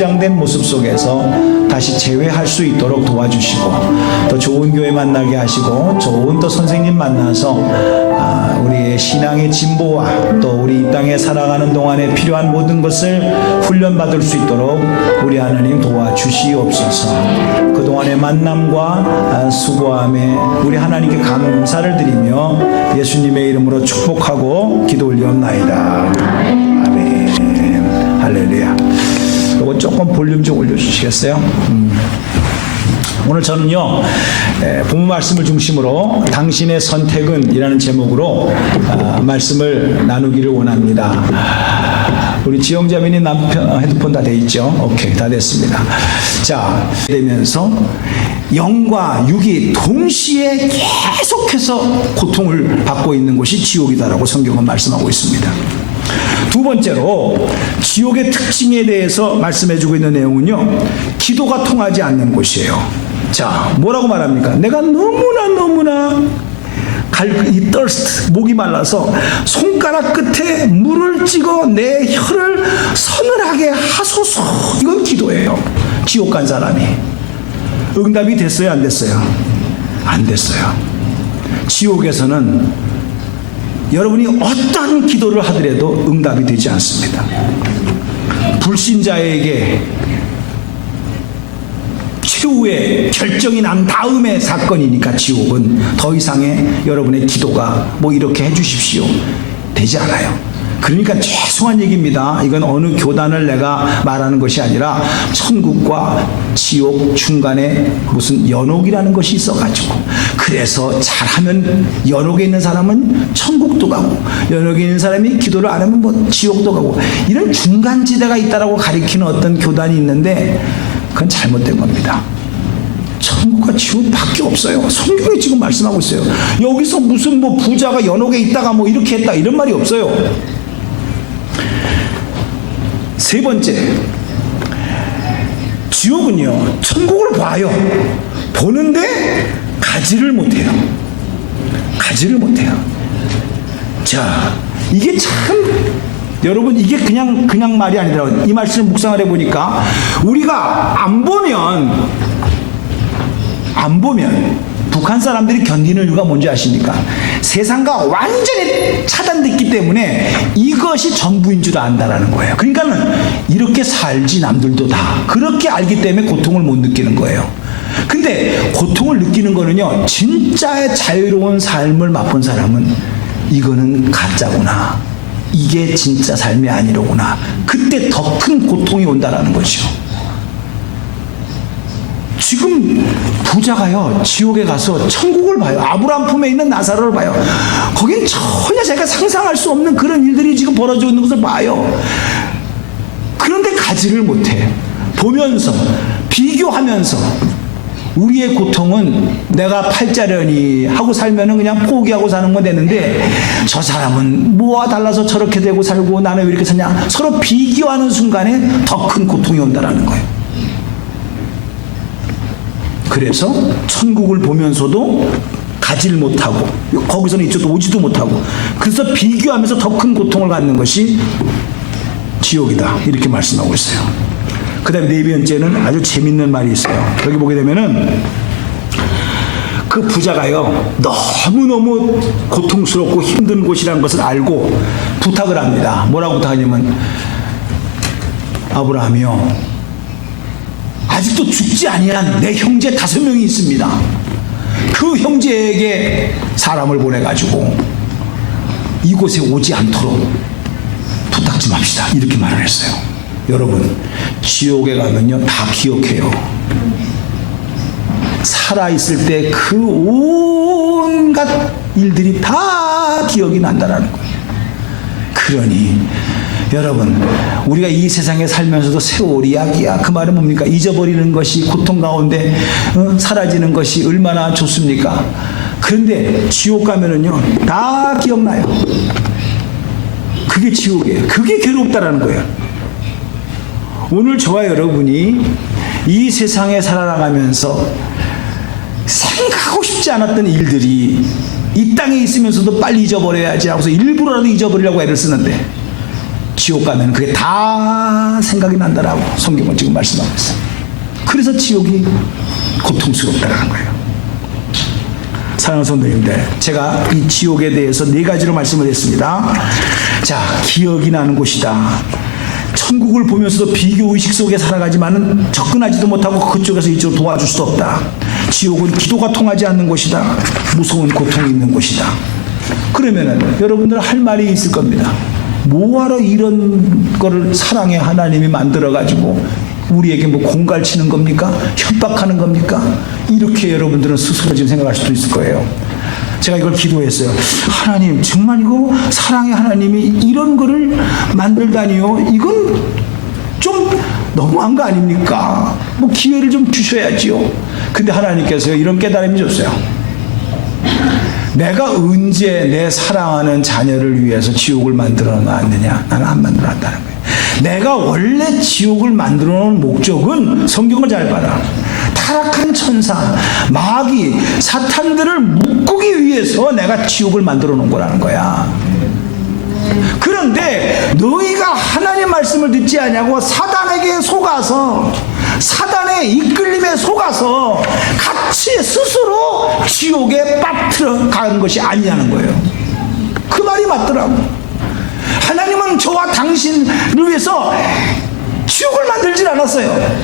성장된 모습 속에서 다시 재회할 수 있도록 도와주시고, 또 좋은 교회 만나게 하시고, 좋은 또 선생님 만나서 우리의 신앙의 진보와 또 우리 이 땅에 살아가는 동안에 필요한 모든 것을 훈련받을 수 있도록 우리 하나님 도와주시옵소서. 그동안의 만남과 수고함에 우리 하나님께 감사를 드리며 예수님의 이름으로 축복하고 기도 올리옵나이다. 아멘. 할렐루야. 이거 조금 볼륨 좀 올려주시겠어요? 오늘 저는요, 본문 말씀을 중심으로 당신의 선택은 이라는 제목으로 말씀을 나누기를 원합니다. 우리 지영자매님 남편 헤드폰 다 돼 있죠? 오케이, 다 됐습니다. 자, 되면서 영과 육이 동시에 계속해서 고통을 받고 있는 곳이 지옥이다라고 성경은 말씀하고 있습니다. 두 번째로 지옥의 특징에 대해서 말씀해주고 있는 내용은요, 기도가 통하지 않는 곳이에요. 자, 뭐라고 말합니까? 내가 너무나 이 thirst, 목이 말라서 손가락 끝에 물을 찍어 내 혀를 서늘하게 하소서. 이건 기도예요. 지옥 간 사람이. 응답이 됐어요, 안 됐어요? 안 됐어요. 지옥에서는 여러분이 어떤 기도를 하더라도 응답이 되지 않습니다. 불신자에게 최후의 결정이 난 다음의 사건이니까 지옥은 더 이상의 여러분의 기도가 뭐 이렇게 해주십시오 되지 않아요. 그러니까 죄송한 얘기입니다. 이건 어느 교단을 내가 말하는 것이 아니라 천국과 지옥 중간에 무슨 연옥이라는 것이 있어가지고, 그래서 잘하면 연옥에 있는 사람은 천국도 가고, 연옥에 있는 사람이 기도를 안 하면 뭐 지옥도 가고, 이런 중간지대가 있다라고 가리키는 어떤 교단이 있는데 그건 잘못된 겁니다. 천국과 지옥밖에 없어요. 성경에 지금 말씀하고 있어요. 여기서 무슨 뭐 부자가 연옥에 있다가 뭐 이렇게 했다 이런 말이 없어요. 세 번째, 지옥은요, 천국을 봐요. 보는데 가지를 못해요. 가지를 못해요. 자, 이게 참, 여러분, 이게 그냥 말이 아니더라고요. 이 말씀을 묵상을 해보니까 우리가 안 보면 북한 사람들이 견디는 이유가 뭔지 아십니까? 세상과 완전히 차단됐기 때문에 이것이 전부인 줄 안다라는 거예요. 그러니까는 이렇게 살지 남들도 다 그렇게 알기 때문에 고통을 못 느끼는 거예요. 근데 고통을 느끼는 거는요, 진짜의 자유로운 삶을 맛본 사람은 이거는 가짜구나, 이게 진짜 삶이 아니로구나, 그때 더 큰 고통이 온다라는 거죠. 지금 부자가요, 지옥에 가서 천국을 봐요. 아브라함 품에 있는 나사로를 봐요. 거긴 전혀 제가 상상할 수 없는 그런 일들이 지금 벌어지고 있는 것을 봐요. 그런데 가지를 못해. 보면서, 비교하면서, 우리의 고통은 내가 팔자려니 하고 살면은 그냥 포기하고 사는 건 되는데, 저 사람은 뭐와 달라서 저렇게 되고 살고 나는 왜 이렇게 사냐, 서로 비교하는 순간에 더 큰 고통이 온다라는 거예요. 그래서 천국을 보면서도 가지를 못하고, 거기서는 이쪽도 오지도 못하고, 그래서 비교하면서 더 큰 고통을 갖는 것이 지옥이다, 이렇게 말씀하고 있어요. 그 다음에 네 번째는 아주 재밌는 말이 있어요. 여기 보게 되면은 그 부자가요, 너무너무 고통스럽고 힘든 곳이라는 것을 알고 부탁을 합니다. 뭐라고 부탁하냐면, 아브라함이요, 아직도 죽지 아니한 내 형제 5명이 있습니다. 그 형제에게 사람을 보내가지고 이곳에 오지 않도록 부탁 좀 합시다, 이렇게 말을 했어요. 여러분, 지옥에 가면요, 다 기억해요. 살아있을 때 그 온갖 일들이 다 기억이 난다라는 거예요. 그러니 여러분, 우리가 이 세상에 살면서도 세월이 약이야, 그 말은 뭡니까? 잊어버리는 것이 고통 가운데 사라지는 것이 얼마나 좋습니까? 그런데 지옥 가면은요, 다 기억나요. 그게 지옥이에요. 그게 괴롭다라는 거예요. 오늘 저와 여러분이 이 세상에 살아나가면서 생각하고 싶지 않았던 일들이 이 땅에 있으면서도 빨리 잊어버려야지 하고서 일부러라도 잊어버리려고 애를 쓰는데, 지옥 가면 그게 다 생각이 난다라고 성경은 지금 말씀하고 있어요. 그래서 지옥이 고통스럽다는 거예요. 사랑하는 성도님들, 제가 이 지옥에 대해서 4가지로 말씀을 했습니다. 자, 기억이 나는 곳이다. 천국을 보면서도 비교의식 속에 살아가지만은 접근하지도 못하고 그쪽에서 이쪽으로 도와줄 수 없다. 지옥은 기도가 통하지 않는 곳이다. 무서운 고통이 있는 곳이다. 그러면은 여러분들 할 말이 있을 겁니다. 뭐하러 이런 거를 사랑의 하나님이 만들어가지고 우리에게 뭐 공갈치는 겁니까? 협박하는 겁니까? 이렇게 여러분들은 스스로 지금 생각할 수도 있을 거예요. 제가 이걸 기도했어요. 하나님, 정말 이거 사랑의 하나님이 이런 거를 만들다니요? 이건 좀 너무한 거 아닙니까? 뭐 기회를 좀 주셔야지요. 근데 하나님께서 이런 깨달음이 줬어요. 내가 언제 내 사랑하는 자녀를 위해서 지옥을 만들어 놨느냐? 나는 안 만들어 놨다는 거예요. 내가 원래 지옥을 만들어 놓은 목적은, 성경을 잘 봐라, 타락한 천사, 마귀, 사탄들을 묶기 위해서 내가 지옥을 만들어 놓은 거라는 거야. 그런데 너희가 하나님 말씀을 듣지 않냐고 사단에게 속아서, 사단의 이끌림에 속아서 같이 스스로 지옥에 빠뜨려 가는 것이 아니냐는 거예요. 그 말이 맞더라고. 하나님은 저와 당신을 위해서 지옥을 만들질 않았어요.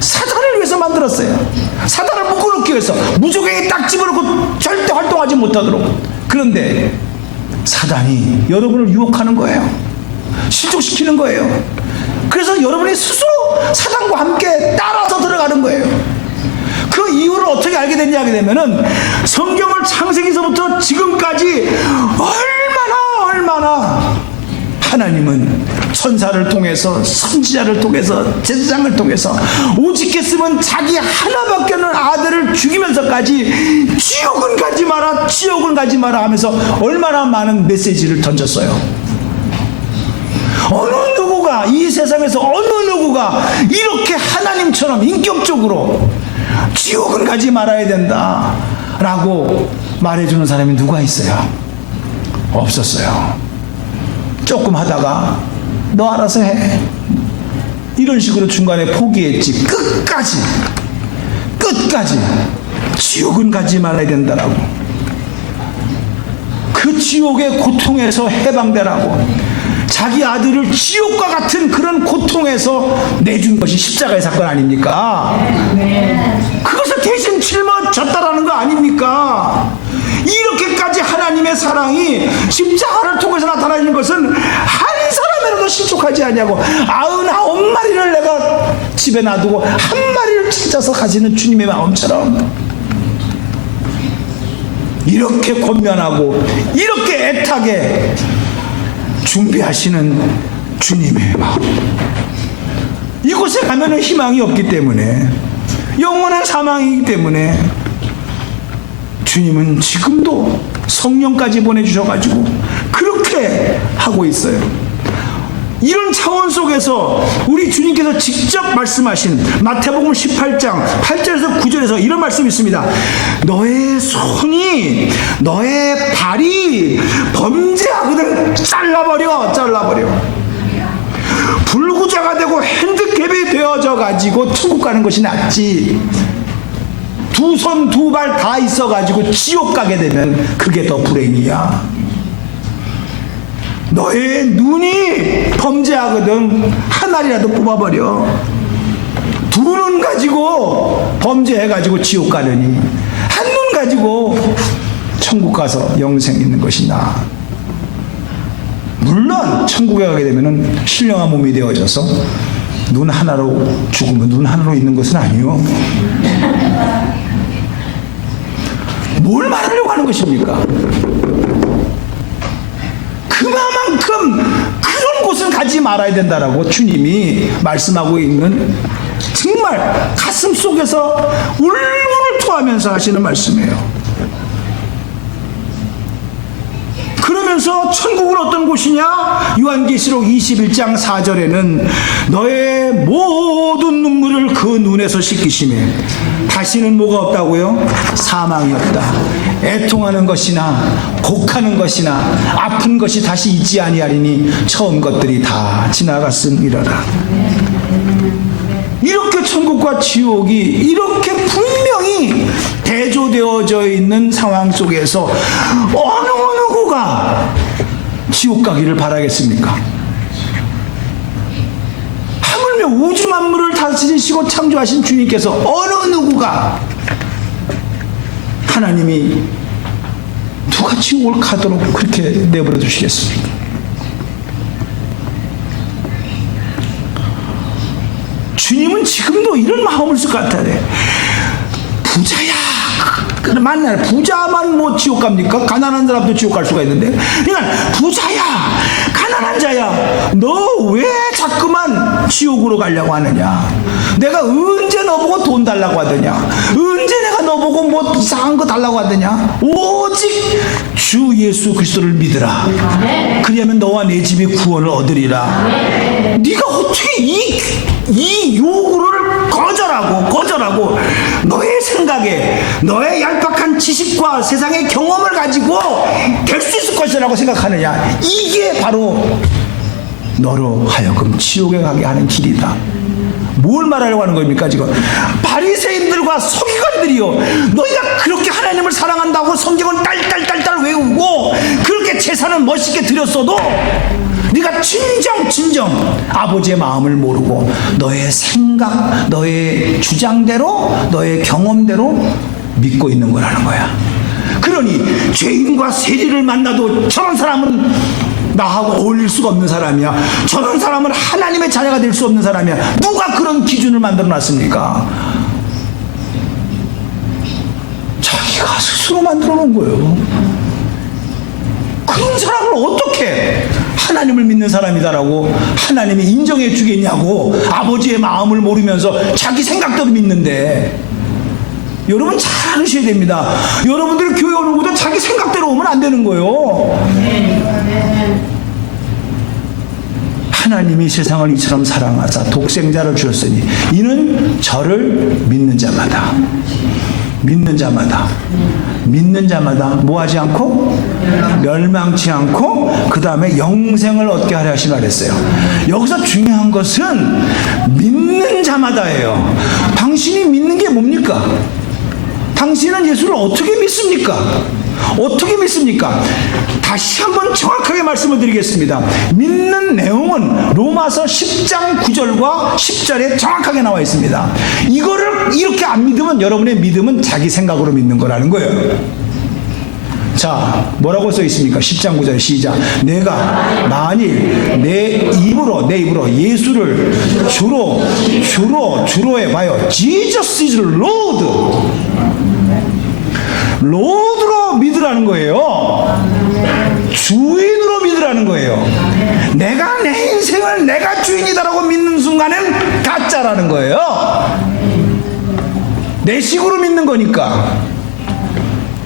사단을 위해서 만들었어요. 사단을 묶어놓기 위해서, 무조건에 딱 집어넣고 절대 활동하지 못하도록. 그런데 사단이 여러분을 유혹하는 거예요. 실족시키는 거예요. 그래서 여러분이 스스로 사단과 함께 따라서 들어가는 거예요. 그 이유를 어떻게 알게 됐냐 하게 되면은, 성경을 창세기서부터 지금까지 얼마나 하나님은 천사를 통해서, 선지자를 통해서, 제사장을 통해서 오직했으면 자기 하나밖에 없는 아들을 죽이면서까지 지옥은 가지 마라, 지옥은 가지 마라 하면서 얼마나 많은 메시지를 던졌어요. 어느 누구가, 이 세상에서 어느 누구가 이렇게 하나님처럼 인격적으로 지옥은 가지 말아야 된다 라고 말해주는 사람이 누가 있어요? 없었어요. 조금 하다가 너 알아서 해, 이런 식으로 중간에 포기했지, 끝까지 지옥은 가지 말아야 된다라고, 그 지옥의 고통에서 해방되라고 자기 아들을 지옥과 같은 그런 고통에서 내준 것이 십자가의 사건 아닙니까? 그것을 대신 짊어졌다라는 거 아닙니까? 이렇게까지 하나님의 사랑이 십자가를 통해서 나타나는 것은 한 사람이라도 실족하지 않냐고. 99마리를 내가 집에 놔두고 한 마리를 찾아서 가시는 주님의 마음처럼, 이렇게 권면하고 이렇게 애타게 준비하시는 주님의 마음. 이곳에 가면은 희망이 없기 때문에, 영원한 사망이기 때문에 주님은 지금도 성령까지 보내주셔가지고 그렇게 하고 있어요. 이런 차원 속에서 우리 주님께서 직접 말씀하신 마태복음 18장 8절에서 9절에서 이런 말씀이 있습니다. 너의 손이, 너의 발이 범죄하거든 잘라버려. 불구자가 되고 핸디캡이 되어져 가지고 천국 가는 것이 낫지, 두 손 두 발 다 있어 가지고 지옥 가게 되면 그게 더 불행이야. 너의 눈이 범죄하거든 하나라도 뽑아버려. 두 눈 가지고 범죄해가지고 지옥 가려니 한 눈 가지고 천국 가서 영생 있는 것이 나아. 물론 천국에 가게 되면 신령한 몸이 되어져서 눈 하나로 죽으면 눈 하나로 있는 것은 아니요. 뭘 말하려고 하는 것입니까? 그만큼 그런 곳은 가지 말아야 된다라고 주님이 말씀하고 있는, 정말 가슴 속에서 울분을 토하면서 하시는 말씀이에요. 그러면서 그러면서 천국은 어떤 곳이냐? 요한계시록 21장 4절에는 너의 모든 눈물을 그 눈에서 씻기심에 다시는 뭐가 없다고요? 사망이 없다. 애통하는 것이나 곡하는 것이나 아픈 것이 다시 있지 아니하리니 처음 것들이 다 지나갔음이러라. 이렇게 천국과 지옥이 이렇게 분명히 대조되어져 있는 상황 속에서 어느 누구가 지옥 가기를 바라겠습니까? 하물며 우주 만물을 다스리시고 창조하신 주님께서 어느 누구가 하나님이 누가 지옥을 가도록 그렇게 내버려 두시겠습니까? 주님은 지금도 이런 마음을 쓸 것 같아요. 부자야, 만날 부자만 뭐 지옥 갑니까? 가난한 사람도 지옥 갈 수가 있는데, 그러니까 부자야, 가난한 자야, 너 왜 자꾸만 지옥으로 가려고 하느냐? 내가 언제 너보고 돈 달라고 하더냐? 언제 내가 너보고 뭐 이상한 거 달라고 하더냐? 오직 주 예수 그리스도를 믿으라. 그리하면 너와 내 집이 구원을 얻으리라. 네가 어떻게 이 요구를 거절하고 너의 생각에 너의 얄팍한 지식과 세상의 경험을 가지고 될 수 있을 것이라고 생각하느냐? 이게 바로 너로 하여금 지옥에 가게 하는 길이다. 뭘 말하려고 하는 겁니까 지금? 바리새인들과 서기관들이요, 너희가 그렇게 하나님을 사랑한다고 성경은 딸딸딸딸 외우고 그렇게 제사는 멋있게 드렸어도 네가 진정 아버지의 마음을 모르고 너의 생각, 너의 주장대로, 너의 경험대로 믿고 있는 거라는 거야. 그러니 죄인과 세리를 만나도 저런 사람은 나하고 어울릴 수가 없는 사람이야, 저런 사람은 하나님의 자녀가 될 수 없는 사람이야. 누가 그런 기준을 만들어 놨습니까? 자기가 스스로 만들어 놓은 거예요. 그런 사람을 어떻게 하나님을 믿는 사람이다라고 하나님이 인정해 주겠냐고. 아버지의 마음을 모르면서 자기 생각대로 믿는데. 여러분 잘 아셔야 됩니다. 여러분들이 교회 오는 것도 자기 생각대로 오면 안 되는 거예요. 하나님이 세상을 이처럼 사랑하사 독생자를 주셨으니 이는 저를 믿는 자마다 뭐 하지 않고 멸망치 않고 그 다음에 영생을 얻게 하려 하시라 그랬어요. 여기서 중요한 것은 믿는 자마다예요. 당신이 믿는 게 뭡니까? 당신은 예수를 어떻게 믿습니까? 어떻게 믿습니까? 다시 한번 정확하게 말씀을 드리겠습니다. 믿는 내용은 로마서 10장 9절과 10절에 정확하게 나와 있습니다. 이거를 이렇게 안 믿으면 여러분의 믿음은 자기 생각으로 믿는 거라는 거예요. 자, 뭐라고 써 있습니까? 10장 9절 시작. 내가 만일 내 입으로 예수를 주로 해봐요. Jesus is Lord. 로드로 믿으라는 거예요. 주인으로 믿으라는 거예요. 내가 내 인생을 내가 주인이다라고 믿는 순간엔 가짜라는 거예요. 내 식으로 믿는 거니까.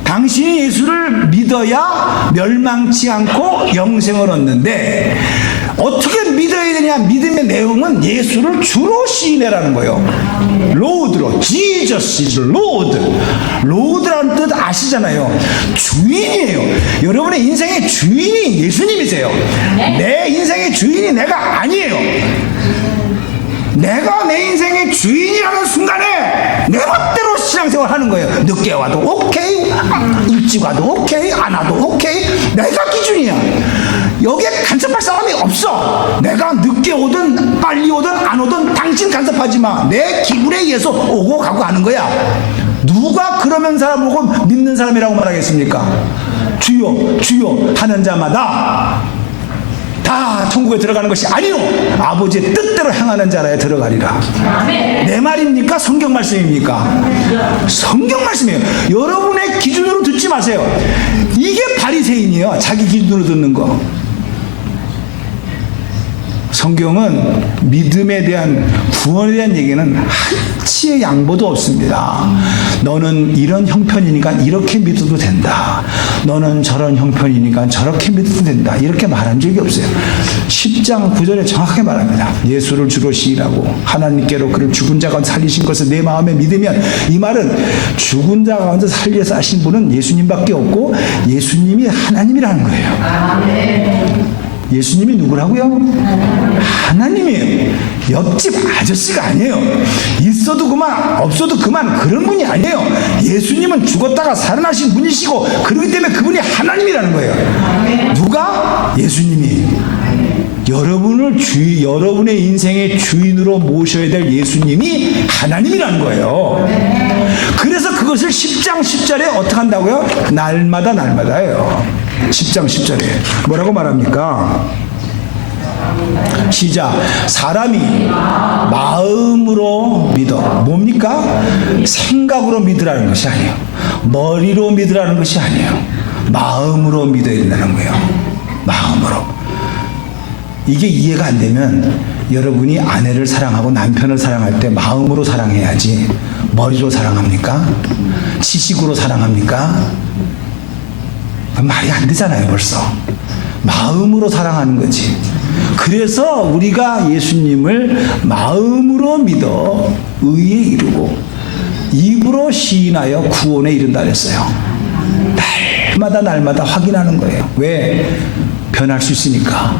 당신이 예수를 믿어야 멸망치 않고 영생을 얻는데 어떻게 믿어야 되냐? 믿음의 내용은 예수를 주로 시인해라는 거예요. 로드로, Jesus is Lord. 로드라는 뜻 아시잖아요. 주인이에요. 여러분의 인생의 주인이 예수님이세요. 내 인생의 주인이 내가 아니에요. 내가 내 인생의 주인이라는 순간에 내 멋대로 신앙생활 하는 거예요. 늦게 와도 오케이, 일찍 와도 오케이, 안 와도 오케이. 내가 기준이야. 여기에 간섭할 사람이 없어. 내가 늦게 오든 빨리 오든 안 오든 당신 간섭하지 마. 내 기분에 의해서 오고 가고 하는 거야. 누가 그러면 사람 보고 믿는 사람이라고 말하겠습니까? 주여 주여 하는 자마다 다 천국에 들어가는 것이 아니요, 아버지의 뜻대로 행하는 자라야 들어가리라. 내 말입니까? 성경 말씀입니까? 성경 말씀이에요. 여러분의 기준으로 듣지 마세요. 이게 바리새인이에요. 자기 기준으로 듣는 거. 성경은 믿음에 대한 구원에 대한 얘기는 가치의 양보도 없습니다. 너는 이런 형편이니까 이렇게 믿어도 된다. 너는 저런 형편이니까 저렇게 믿어도 된다. 이렇게 말한 적이 없어요. 10장 9절에 정확하게 말합니다. 예수를 주로 시인하고 하나님께로 그를 죽은 자 가운데 살리신 것을 내 마음에 믿으면, 이 말은 죽은 자 가운데 살려서 하신 분은 예수님밖에 없고 예수님이 하나님이라는 거예요. 예수님이 누구라고요? 하나님이에요. 옆집 아저씨가 아니에요. 있어도 그만 없어도 그만 그런 분이 아니에요. 예수님은 죽었다가 살아나신 분이시고, 그렇기 때문에 그분이 하나님이라는 거예요. 누가? 예수님이. 여러분의 인생의 주인으로 모셔야 될 예수님이 하나님이라는 거예요. 그래서 그것을 10장 10절에 어떻게 한다고요? 날마다예요. 10장 10절에 뭐라고 말합니까? 시작. 사람이 마음으로 믿어. 뭡니까? 생각으로 믿으라는 것이 아니에요. 머리로 믿으라는 것이 아니에요. 마음으로 믿어야 된다는 거예요. 마음으로. 이게 이해가 안 되면 여러분이 아내를 사랑하고 남편을 사랑할 때 마음으로 사랑해야지 머리로 사랑합니까? 지식으로 사랑합니까? 말이 안 되잖아요. 벌써 마음으로 사랑하는 거지. 그래서 우리가 예수님을 마음으로 믿어 의에 이르고 입으로 시인하여 구원에 이른다 그랬어요. 날마다 확인하는 거예요. 왜? 변할 수 있으니까.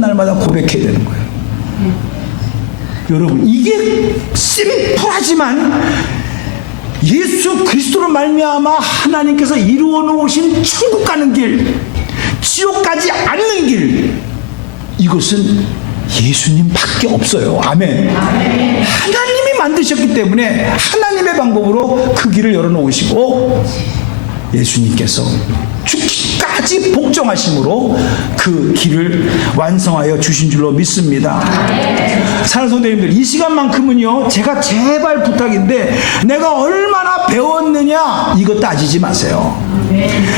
날마다 고백해야 되는 거예요. 여러분, 이게 심플하지만 예수 그리스도로 말미암아 하나님께서 이루어 놓으신 천국 가는 길, 지옥 가지 않는 길, 이것은 예수님밖에 없어요. 아멘. 하나님이 만드셨기 때문에 하나님의 방법으로 그 길을 열어놓으시고, 예수님께서 죽기까지 복종하심으로 그 길을 완성하여 주신 줄로 믿습니다. 사랑하는 성도님들, 이 시간만큼은요, 제가 제발 부탁인데, 내가 얼마나 배웠느냐 이거 따지지 마세요.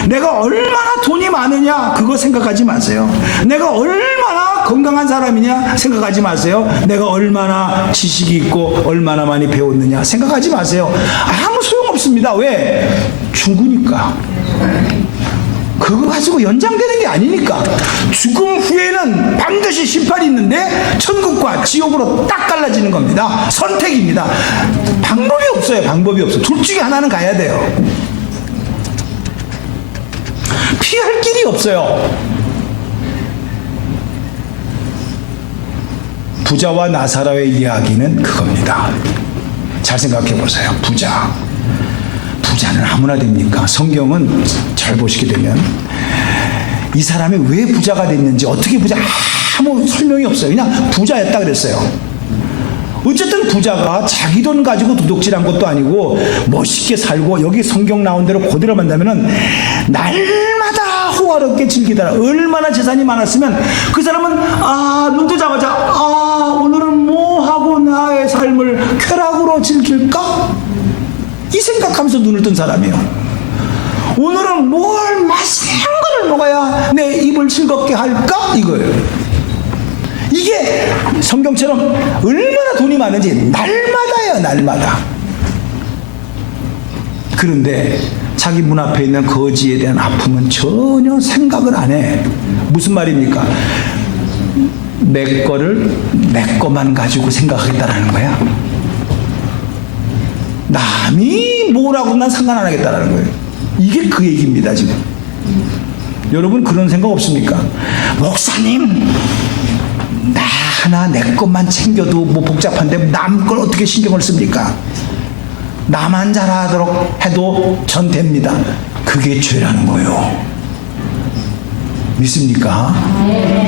내가 얼마나 돈이 많으냐 그거 생각하지 마세요. 내가 얼마나 건강한 사람이냐 생각하지 마세요. 내가 얼마나 지식이 있고 얼마나 많이 배웠느냐 생각하지 마세요. 아무 소용없습니다. 왜? 죽으니까. 그거 가지고 연장되는 게 아니니까. 죽음 후에는 반드시 심판이 있는데 천국과 지옥으로 딱 갈라지는 겁니다. 선택입니다. 방법이 없어요. 방법이 없어. 둘 중에 하나는 가야 돼요. 피할 길이 없어요. 부자와 나사로의 이야기는 그겁니다. 잘 생각해 보세요. 부자는 아무나 됩니까? 성경은 잘 보시게 되면 이 사람이 왜 부자가 됐는지, 어떻게 부자, 아무 설명이 없어요. 그냥 부자였다 그랬어요. 어쨌든 부자가 자기 돈 가지고 도둑질한 것도 아니고 멋있게 살고, 여기 성경 나온 대로 그대로 만나면은 날마다 호화롭게 즐기더라. 얼마나 재산이 많았으면 그 사람은 눈 뜨자마자 오늘은 뭐 하고 나의 삶을 쾌락으로 즐길까? 이 생각하면서 눈을 뜬 사람이에요. 오늘은 뭘 맛있는 걸 먹어야 내 입을 즐겁게 할까? 이거예요. 이게 성경처럼 얼마나 돈이 많은지 날마다예요. 날마다. 그런데 자기 문 앞에 있는 거지에 대한 아픔은 전혀 생각을 안 해. 무슨 말입니까? 내 거를 내 것만 가지고 생각하겠다라는 거야. 남이 뭐라고 난 상관 안 하겠다라는 거예요. 이게 그 얘기입니다. 지금 여러분 그런 생각 없습니까? 목사님, 나 하나 내 것만 챙겨도 뭐 복잡한데 남 걸 어떻게 신경을 씁니까? 나만 잘하도록 해도 전 됩니다. 그게 죄라는 거예요. 믿습니까?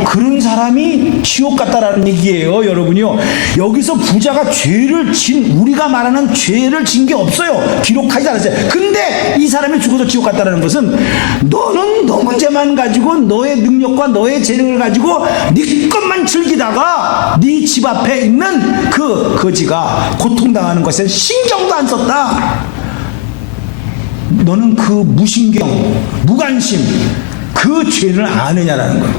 그런 사람이 지옥 갔다라는 얘기예요. 여러분요, 여기서 부자가 우리가 말하는 죄를 진 게 없어요. 기록하지 않았어요. 근데 이 사람이 죽어서 지옥 갔다라는 것은, 너는 너 문제만 가지고 너의 능력과 너의 재능을 가지고 네 것만 즐기다가 네 집 앞에 있는 그 거지가 고통당하는 것에 신경도 안 썼다. 너는 그 무신경, 무관심, 그 죄를 아느냐라는 거예요.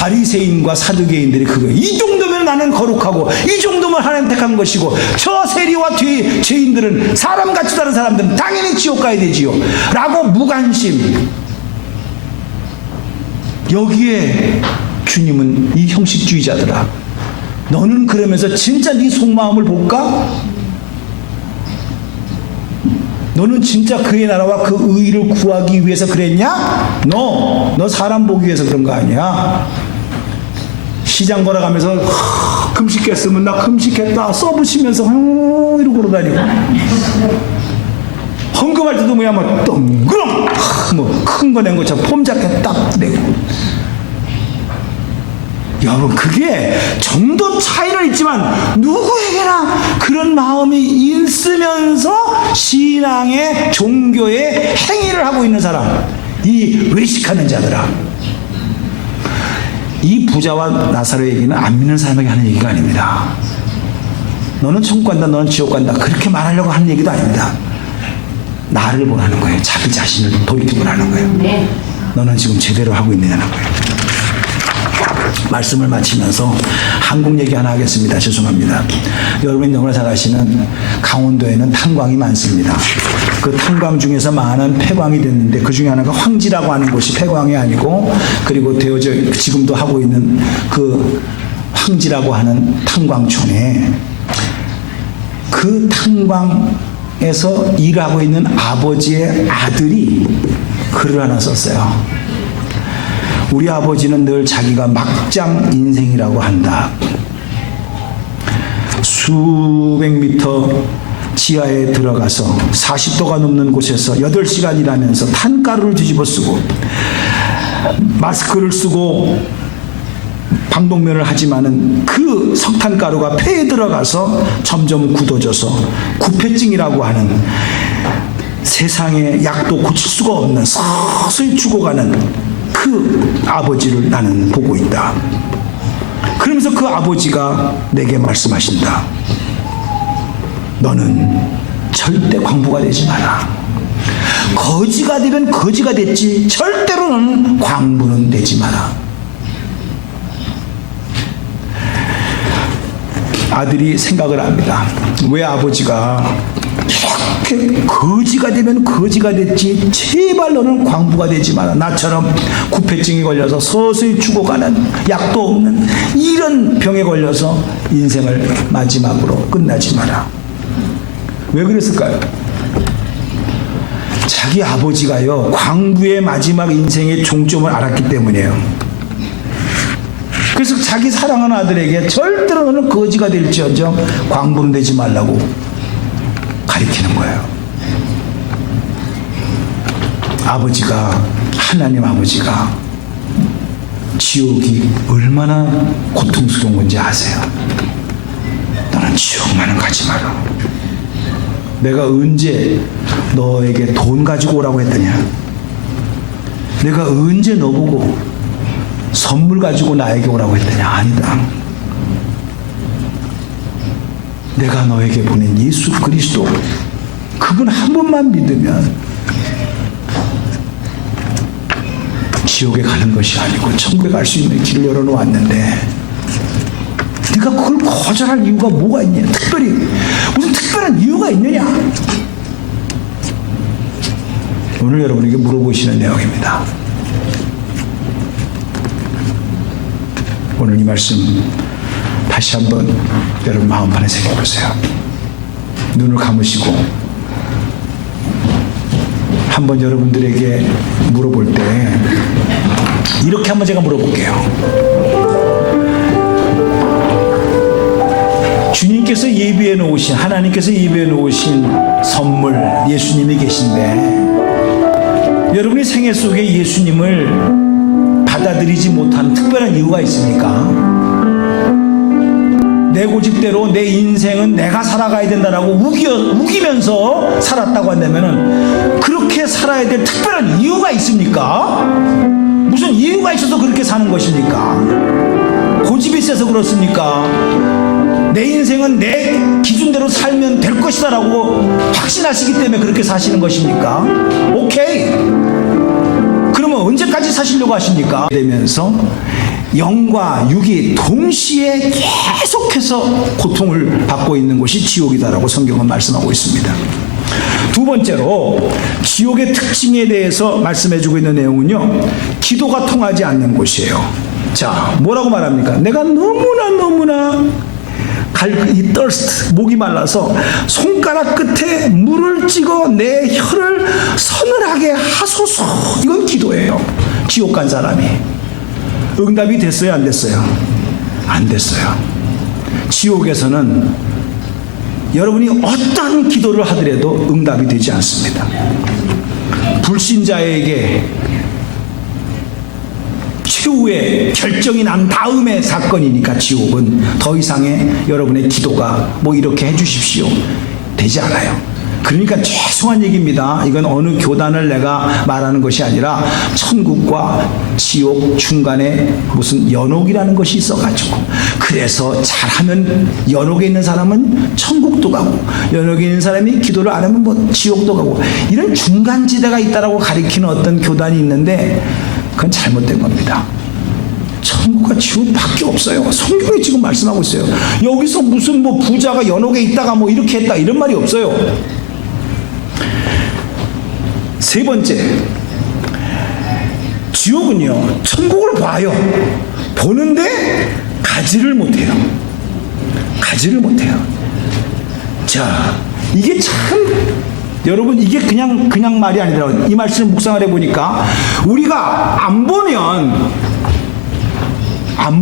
바리새인과 사두개인들이 그거예요. 이 정도면 나는 거룩하고 이 정도면 하나님 택한 것이고 저 세리와 죄인들은 사람같이 다른 사람들은 당연히 지옥 가야 되지요 라고 무관심. 여기에 주님은 이 형식주의자들아, 너는 그러면서 진짜 네 속마음을 볼까? 너는 진짜 그의 나라와 그 의를 구하기 위해서 그랬냐? 너 사람 보기 위해서 그런 거 아니야. 시장 걸어가면서 금식했으면 나 금식했다 써붙이면서 이러고 걸어다니고, 헌금할 때도 뭐야 뭐 덩그렁 뭐 큰 거 낸 것처럼 폼잡게 딱 내고. 여러분, 그게 정도 차이는 있지만 누구에게나 그런 마음이 있으면서 신앙의 종교의 행위를 하고 있는 사람, 이 외식하는 자들아, 이 부자와 나사로 얘기는 안 믿는 사람에게 하는 얘기가 아닙니다. 너는 천국 간다, 너는 지옥 간다, 그렇게 말하려고 하는 얘기도 아닙니다. 나를 보라는 거예요. 자기 자신을 돌이켜보라는 거예요. 너는 지금 제대로 하고 있느냐는 거예요. 말씀을 마치면서 한국 얘기 하나 하겠습니다. 죄송합니다. 여러분이 너무나 잘 아시는 강원도에는 탄광이 많습니다. 그 탄광 중에서 많은 폐광이 됐는데 그 중에 하나가 황지라고 하는 곳이 폐광이 아니고, 그리고 지금도 하고 있는 그 황지라고 하는 탄광촌에 그 탄광에서 일하고 있는 아버지의 아들이 글을 하나 썼어요. 우리 아버지는 늘 자기가 막장 인생이라고 한다. 수백 미터 지하에 들어가서 40도가 넘는 곳에서 8시간 일하면서 탄가루를 뒤집어 쓰고 마스크를 쓰고 방독면을 하지만은 그 석탄가루가 폐에 들어가서 점점 굳어져서 구폐증이라고 하는 세상에 약도 고칠 수가 없는 서서히 죽어가는 그 아버지를 나는 보고 있다. 그러면서 그 아버지가 내게 말씀하신다. 너는 절대 광부가 되지 마라. 거지가 되면 거지가 됐지 절대로 너는 광부는 되지 마라. 아들이 생각을 합니다. 왜 아버지가 이렇게 거지가 되면 거지가 됐지 제발 너는 광부가 되지 마라. 나처럼 구폐증이 걸려서 서서히 죽어가는 약도 없는 이런 병에 걸려서 인생을 마지막으로 끝나지 마라. 왜 그랬을까요? 자기 아버지가요 광부의 마지막 인생의 종점을 알았기 때문이에요. 그래서 자기 사랑하는 아들에게 절대로 너는 거지가 될지언정 광부는 되지 말라고 가리키는 거예요. 아버지가, 하나님 아버지가 지옥이 얼마나 고통스러운 건지 아세요? 너는 지옥만은 가지 마라. 내가 언제 너에게 돈 가지고 오라고 했더냐? 내가 언제 너보고 선물 가지고 나에게 오라고 했더냐? 아니다. 내가 너에게 보낸 예수 그리스도, 그분 한 번만 믿으면 지옥에 가는 것이 아니고 천국에 갈 수 있는 길을 열어놓았는데 네가 그걸 거절할 이유가 뭐가 있냐? 특별히 무슨 특별한 이유가 있느냐? 오늘 여러분에게 물어보시는 내용입니다. 오늘 이 말씀 다시 한번 여러분 마음판에 새겨보세요. 눈을 감으시고 한번 여러분들에게 물어볼 때 이렇게 한번 제가 물어볼게요. 주님께서 예비해 놓으신, 하나님께서 예비해 놓으신 선물 예수님이 계신데 여러분이 생애 속에 예수님을 받아들이지 못하는 특별한 이유가 있습니까? 내 고집대로 내 인생은 내가 살아가야 된다라고 우기면서 살았다고 한다면은 그렇게 살아야 될 특별한 이유가 있습니까? 무슨 이유가 있어서 그렇게 사는 것입니까? 고집이 세서 그렇습니까? 내 인생은 내 기준대로 살면 될 것이다 라고 확신하시기 때문에 그렇게 사시는 것입니까? 오케이. 그러면 언제까지 사시려고 하십니까? 되면서 영과 육이 동시에 계속해서 고통을 받고 있는 곳이 지옥이다라고 성경은 말씀하고 있습니다. 두 번째로 지옥의 특징에 대해서 말씀해주고 있는 내용은요, 기도가 통하지 않는 곳이에요. 자, 뭐라고 말합니까? 내가 너무나 이 thirst, 목이 말라서 손가락 끝에 물을 찍어 내 혀를 서늘하게 하소서. 이건 기도예요. 지옥 간 사람이. 응답이 됐어요, 안 됐어요? 안 됐어요. 지옥에서는 여러분이 어떤 기도를 하더라도 응답이 되지 않습니다. 불신자에게 최후의 결정이 난 다음의 사건이니까 지옥은 더 이상의 여러분의 기도가 뭐 이렇게 해주십시오 되지 않아요. 그러니까 죄송한 얘기입니다. 이건 어느 교단을 내가 말하는 것이 아니라 천국과 지옥 중간에 무슨 연옥이라는 것이 있어가지고, 그래서 잘하면 연옥에 있는 사람은 천국도 가고, 연옥에 있는 사람이 기도를 안 하면 뭐 지옥도 가고, 이런 중간지대가 있다라고 가리키는 어떤 교단이 있는데 그건 잘못된 겁니다. 천국과 지옥밖에 없어요. 성경에 지금 말씀하고 있어요. 여기서 무슨 뭐 부자가 연옥에 있다가 뭐 이렇게 했다 이런 말이 없어요. 세 번째, 지옥은요, 천국을 봐요. 보는데 가지를 못해요. 가지를 못해요. 자, 이게 참, 여러분, 이게 그냥 말이 아니라, 이 말씀을 묵상을 해보니까 우리가 안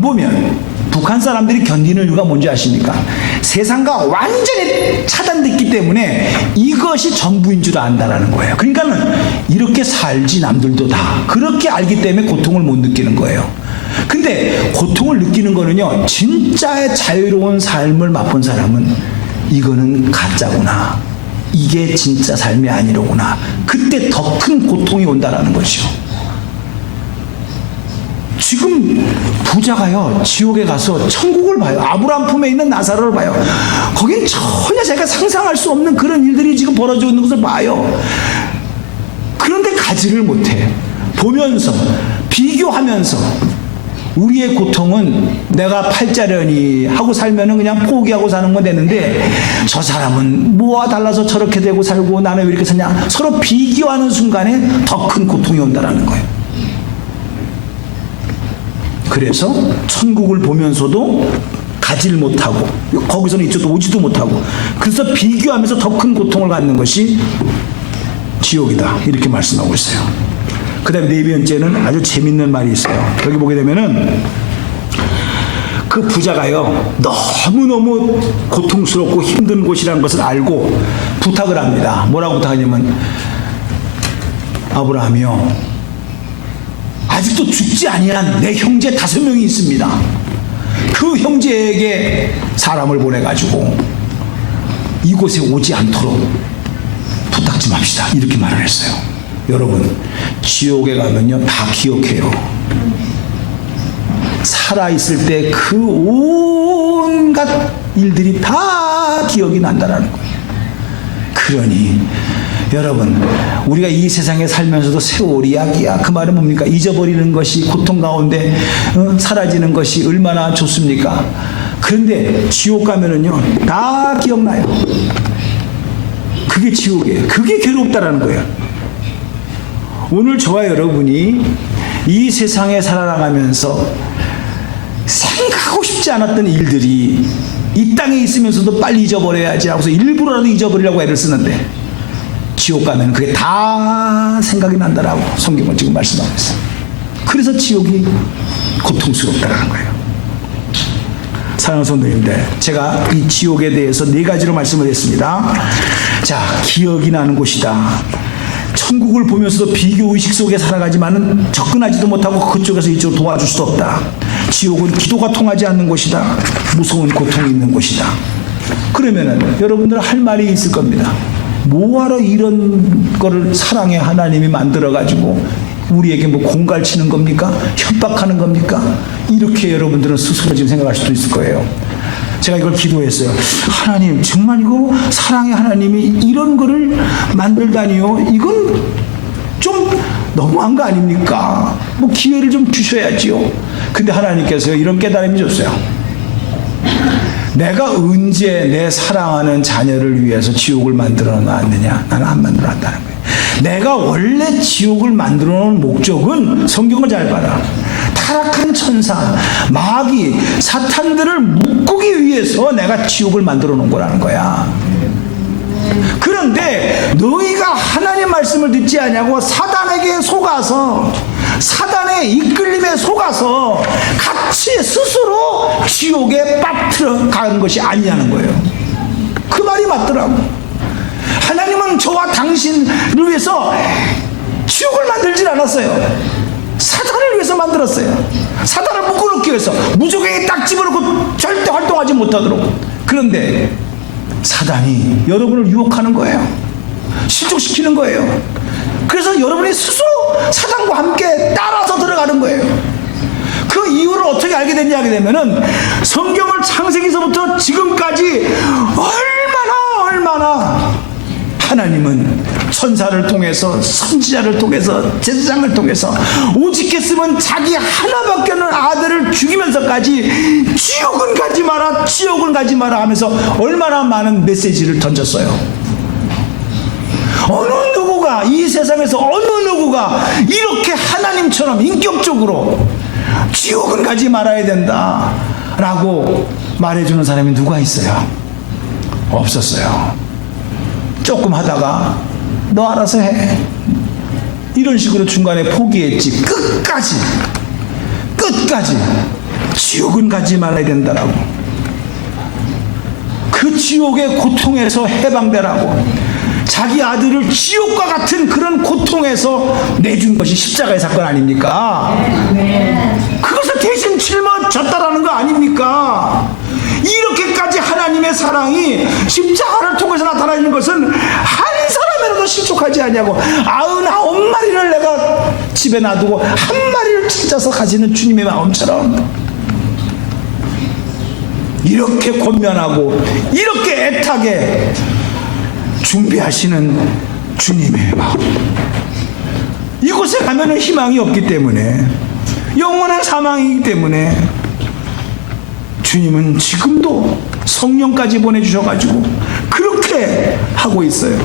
보면 북한 사람들이 견디는 이유가 뭔지 아십니까? 세상과 완전히 차단됐기 때문에 이것이 전부인 줄 안다라는 거예요. 그러니까는 이렇게 살지 남들도 다. 그렇게 알기 때문에 고통을 못 느끼는 거예요. 근데 고통을 느끼는 거는요, 진짜의 자유로운 삶을 맛본 사람은 이거는 가짜구나, 이게 진짜 삶이 아니로구나, 그때 더 큰 고통이 온다라는 것이죠. 지금 부자가요, 지옥에 가서 천국을 봐요. 아브라함 품에 있는 나사로를 봐요. 거긴 전혀 제가 상상할 수 없는 그런 일들이 지금 벌어지고 있는 것을 봐요. 그런데 가지를 못해. 보면서, 비교하면서, 우리의 고통은 내가 팔자려니 하고 살면은 그냥 포기하고 사는 건 되는데, 저 사람은 뭐와 달라서 저렇게 되고 살고 나는 왜 이렇게 사냐, 서로 비교하는 순간에 더 큰 고통이 온다라는 거예요. 그래서 천국을 보면서도 가지를 못하고, 거기서는 이쪽도 오지도 못하고, 그래서 비교하면서 더 큰 고통을 갖는 것이 지옥이다, 이렇게 말씀하고 있어요. 그 다음에 네 번째는 아주 재밌는 말이 있어요. 여기 보게 되면은 그 부자가요, 너무너무 고통스럽고 힘든 곳이라는 것을 알고 부탁을 합니다. 뭐라고 부탁하냐면, 아브라함이요, 아직도 죽지 아니한 내 형제 5명이 있습니다. 그 형제에게 사람을 보내가지고 이곳에 오지 않도록 부탁 좀 합시다, 이렇게 말을 했어요. 여러분, 지옥에 가면요, 다 기억해요. 살아있을 때 그 온갖 일들이 다 기억이 난다라는 거예요. 그러니 여러분, 우리가 이 세상에 살면서도 세월이 약이야, 그 말은 뭡니까? 잊어버리는 것이, 고통 가운데 사라지는 것이 얼마나 좋습니까? 그런데 지옥 가면은요, 다 기억나요. 그게 지옥이에요. 그게 괴롭다라는 거예요. 오늘 저와 여러분이 이 세상에 살아나가면서 생각하고 싶지 않았던 일들이 이 땅에 있으면서도 빨리 잊어버려야지 하고서 일부러라도 잊어버리려고 애를 쓰는데, 지옥 가면 그게 다 생각이 난다라고 성경은 지금 말씀하고 있어요. 그래서 지옥이 고통스럽다라는 거예요. 사랑하는 성도님들, 제가 이 지옥에 대해서 4가지로 말씀을 했습니다. 자, 기억이 나는 곳이다. 천국을 보면서도 비교의식 속에 살아가지만은 접근하지도 못하고 그쪽에서 이쪽으로 도와줄 수도 없다. 지옥은 기도가 통하지 않는 곳이다. 무서운 고통이 있는 곳이다. 그러면은 여러분들 할 말이 있을 겁니다. 뭐하러 이런 거를 사랑의 하나님이 만들어가지고 우리에게 뭐 공갈치는 겁니까? 협박하는 겁니까? 이렇게 여러분들은 스스로 지금 생각할 수도 있을 거예요. 제가 이걸 기도했어요. 하나님, 정말 이거 사랑의 하나님이 이런 거를 만들다니요? 이건 좀 너무한 거 아닙니까? 뭐 기회를 좀 주셔야지요. 근데 하나님께서 이런 깨달음이 줬어요. 내가 언제 내 사랑하는 자녀를 위해서 지옥을 만들어 놨느냐? 나는 안 만들어 놨다는 거예요. 내가 원래 지옥을 만들어 놓은 목적은, 성경을 잘 봐라, 타락한 천사, 마귀, 사탄들을 묶기 위해서 내가 지옥을 만들어 놓은 거라는 거야. 그런데 너희가 하나님 말씀을 듣지 않냐고 사단에게 속아서, 사단의 이끌림에 속아서 같이 스스로 지옥에 빠뜨려 가는 것이 아니냐는 거예요. 그 말이 맞더라고. 하나님은 저와 당신을 위해서 지옥을 만들질 않았어요. 사단을 위해서 만들었어요. 사단을 묶어놓기 위해서, 무조건에 딱 집어넣고 절대 활동하지 못하도록. 그런데 사단이 여러분을 유혹하는 거예요. 실족시키는 거예요. 그래서 여러분이 스스로 사단과 함께 따라서 들어가는 거예요. 그 이유를 어떻게 알게 됐냐 하게 되면은, 성경을 창세기서부터 지금까지 얼마나 하나님은 천사를 통해서, 선지자를 통해서, 제사장을 통해서, 오직했으면 자기 하나밖에 없는 아들을 죽이면서까지 지옥은 가지 마라, 지옥은 가지 마라 하면서 얼마나 많은 메시지를 던졌어요. 어느 누구가, 이 세상에서 어느 누구가 이렇게 하나님처럼 인격적으로 지옥은 가지 말아야 된다 라고 말해주는 사람이 누가 있어요? 없었어요. 조금 하다가 너 알아서 해, 이런 식으로 중간에 포기했지, 끝까지 지옥은 가지 말아야 된다라고, 그 지옥의 고통에서 해방되라고, 자기 아들을 지옥과 같은 그런 고통에서 내준 것이 십자가의 사건 아닙니까? 그것을 대신 짊어졌다라는 거 아닙니까? 이렇게까지 하나님의 사랑이 십자가를 통해서 나타나는 것은 한 사람이라도 실족하지 않냐고. 99마리를 내가 집에 놔두고 한 마리를 찾아서 가시는 주님의 마음처럼, 이렇게 권면하고 이렇게 애타게 준비하시는 주님의 마음. 이곳에 가면은 희망이 없기 때문에, 영원한 사망이기 때문에 주님은 지금도 성령까지 보내주셔가지고 그렇게 하고 있어요.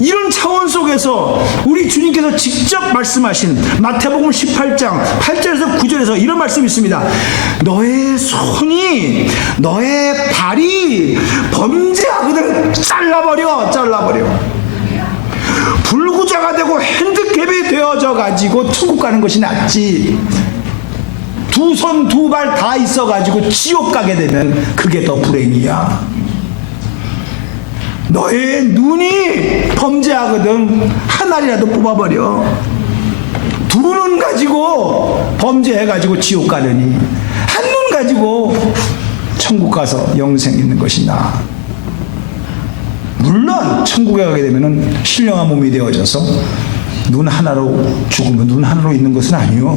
이런 차원 속에서 우리 주님께서 직접 말씀하신 마태복음 18장 8절에서 9절에서 이런 말씀이 있습니다. 너의 손이, 너의 발이 범죄하거든 잘라버려. 불구자가 되고 핸디캡이 되어져 가지고 천국 가는 것이 낫지, 두 손 두 발 다 있어 가지고 지옥 가게 되면 그게 더 불행이야. 너의 눈이 범죄하거든 하나라도 뽑아버려. 두 눈 가지고 범죄해가지고 지옥 가려니 한 눈 가지고 천국 가서 영생 있는 것이 나아. 물론 천국에 가게 되면은 신령한 몸이 되어져서 눈 하나로 죽으면 눈 하나로 있는 것은 아니요.